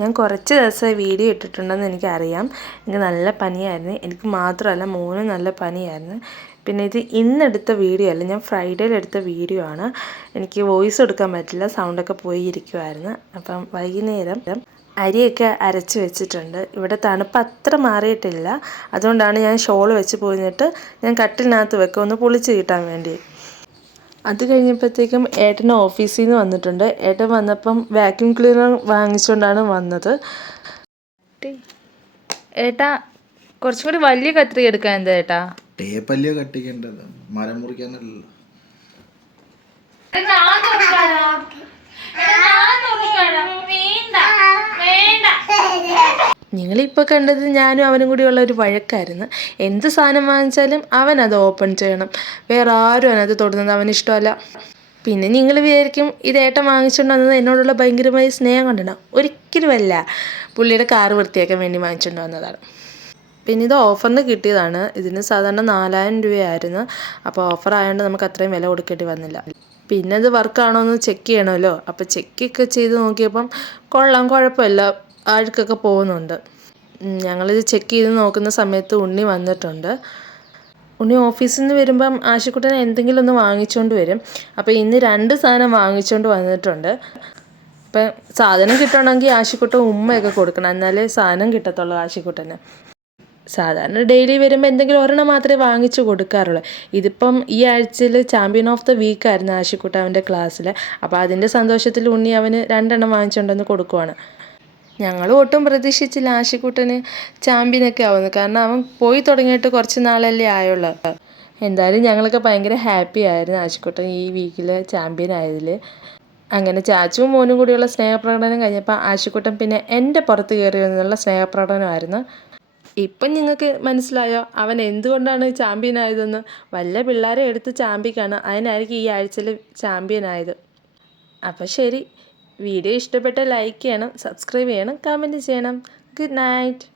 ഞാൻ കുറച്ച് ദിവസമായി വീഡിയോ ഇട്ടിട്ടുണ്ടെന്ന് എനിക്കറിയാം. എനിക്ക് നല്ല പനിയായിരുന്നു. എനിക്ക് മാത്രമല്ല മോനും നല്ല പനിയായിരുന്നു. പിന്നെ ഇത് ഇന്നെടുത്ത വീഡിയോ അല്ല, ഞാൻ ഫ്രൈഡേയിൽ എടുത്ത വീഡിയോ ആണ്. എനിക്ക് വോയിസ് എടുക്കാൻ പറ്റില്ല, സൗണ്ടൊക്കെ പോയി ഇരിക്കുമായിരുന്നു. അപ്പം വൈകുന്നേരം അരിയൊക്കെ അരച്ച് വെച്ചിട്ടുണ്ട്. ഇവിടെ തണുപ്പ് അത്ര മാറിയിട്ടില്ല, അതുകൊണ്ടാണ് ഞാൻ ഷോൾ വെച്ച് പോയിട്ട് ഞാൻ കട്ടിലിനകത്ത് വെക്കുക ഒന്ന് പൊളിച്ച് കിട്ടാൻ വേണ്ടി. അത് കഴിഞ്ഞപ്പോഴത്തേക്കും ഏട്ടൻ ഓഫീസിൽ നിന്ന് വന്നിട്ടുണ്ട്. ഏട്ടൻ വന്നപ്പം വാക്യൂം ക്ലീനർ വാങ്ങിച്ചുകൊണ്ടാണ് വന്നത്. ഏട്ടാ കുറച്ചും കൂടി വലിയ കത്രി എടുക്കാൻ എന്താ ഏട്ടാ? ടേപ്പല്ലേ കട്ടിക്കേണ്ടത്, മരം മുറിക്കാനല്ലോ. നിങ്ങളിപ്പോൾ കണ്ടത് ഞാനും അവനും കൂടിയുള്ള ഒരു വഴക്കായിരുന്നു. എന്ത് സാധനം വാങ്ങിച്ചാലും അവൻ അത് ഓപ്പൺ ചെയ്യണം, വേറെ ആരും അതിനകത്ത് തൊടുന്നത് അവന് ഇഷ്ടമല്ല. പിന്നെ നിങ്ങൾ വിചാരിക്കും ഇത് ഏട്ടൻ വാങ്ങിച്ചുകൊണ്ട് വന്നത് എന്നോടുള്ള ഭയങ്കരമായ സ്നേഹം കൊണ്ടാണ്. ഒരിക്കലുമല്ല, പുള്ളിയുടെ കാറ് വൃത്തിയാക്കാൻ വേണ്ടി വാങ്ങിച്ചുകൊണ്ട് വന്നതാണ്. പിന്നെ ഇത് ഓഫറിന് കിട്ടിയതാണ്. ഇതിന് സാധാരണ 4000 രൂപയായിരുന്നു. അപ്പോൾ ഓഫർ ആയതുകൊണ്ട് നമുക്ക് അത്രയും വില കൊടുക്കേണ്ടി വന്നില്ല. പിന്നെ അത് വർക്കാണോ എന്ന് ചെക്ക് ചെയ്യണമല്ലോ. അപ്പോൾ ചെക്കൊക്കെ ചെയ്ത് നോക്കിയപ്പം കൊള്ളാം, കുഴപ്പമില്ല, അഴുക്കൊക്കെ പോകുന്നുണ്ട്. ഞങ്ങളിത് ചെക്ക് ചെയ്ത് നോക്കുന്ന സമയത്ത് ഉണ്ണി വന്നിട്ടുണ്ട്. ഉണ്ണി ഓഫീസിൽ നിന്ന് വരുമ്പം ആശുക്കുട്ടനെ എന്തെങ്കിലും ഒന്ന് വാങ്ങിച്ചുകൊണ്ട് വരും. അപ്പോൾ ഇന്ന് 2 സാധനം വാങ്ങിച്ചുകൊണ്ട് വന്നിട്ടുണ്ട്. അപ്പം സാധനം കിട്ടണമെങ്കിൽ ആശുക്കുട്ടൻ ഉമ്മയൊക്കെ കൊടുക്കണം, എന്നാലേ സാധനം കിട്ടത്തുള്ളൂ ആശുക്കുട്ടന്. സാധാരണ ഡെയിലി വരുമ്പോൾ എന്തെങ്കിലും ഒരെണ്ണം മാത്രമേ വാങ്ങിച്ചു കൊടുക്കാറുള്ളൂ. ഇതിപ്പം ഈ ആഴ്ചയിൽ ചാമ്പ്യൻ ഓഫ് ദ വീക്ക് ആയിരുന്നു ആശുക്കുട്ടൻ അവൻ്റെ ക്ലാസ്സിൽ. അപ്പോൾ അതിൻ്റെ സന്തോഷത്തിൽ ഉണ്ണി അവന് 2 എണ്ണം വാങ്ങിച്ചുകൊണ്ടെന്ന് കൊടുക്കുവാണ്. ഞങ്ങൾ ഒട്ടും പ്രതീക്ഷിച്ചില്ല ആശുക്കുട്ടന് ചാമ്പ്യനൊക്കെ ആവുന്നു, കാരണം അവൻ പോയി തുടങ്ങിയിട്ട് കുറച്ച് നാളല്ലേ ആയുള്ളൂ. എന്തായാലും ഞങ്ങളൊക്കെ ഭയങ്കര ഹാപ്പി ആയിരുന്നു ആശുക്കുട്ടൻ ഈ വീക്കിൽ ചാമ്പ്യൻ ആയതിൽ. അങ്ങനെ ചാച്ചുവും മോനും കൂടിയുള്ള സ്നേഹപ്രകടനം കഴിഞ്ഞപ്പോൾ ആശുക്കുട്ടൻ പിന്നെ എൻ്റെ പുറത്ത് കയറി വന്നുള്ള സ്നേഹപ്രകടനമായിരുന്നു. ഇപ്പം നിങ്ങൾക്ക് മനസ്സിലായോ അവൻ എന്തുകൊണ്ടാണ് ചാമ്പ്യൻ ആയതെന്ന്? വല്ല പിള്ളേരെ എടുത്ത് ചാമ്പിക്കാണ്, അതിനായിരിക്കും ഈ ആഴ്ചയിൽ ചാമ്പ്യൻ ആയത്. അപ്പോൾ ശരി, വീഡിയോ ഇഷ്ടപ്പെട്ട ലൈക്ക് ചെയ്യണം, സബ്സ്ക്രൈബ് ചെയ്യണം, കമൻറ്റ് ചെയ്യണം. Good night.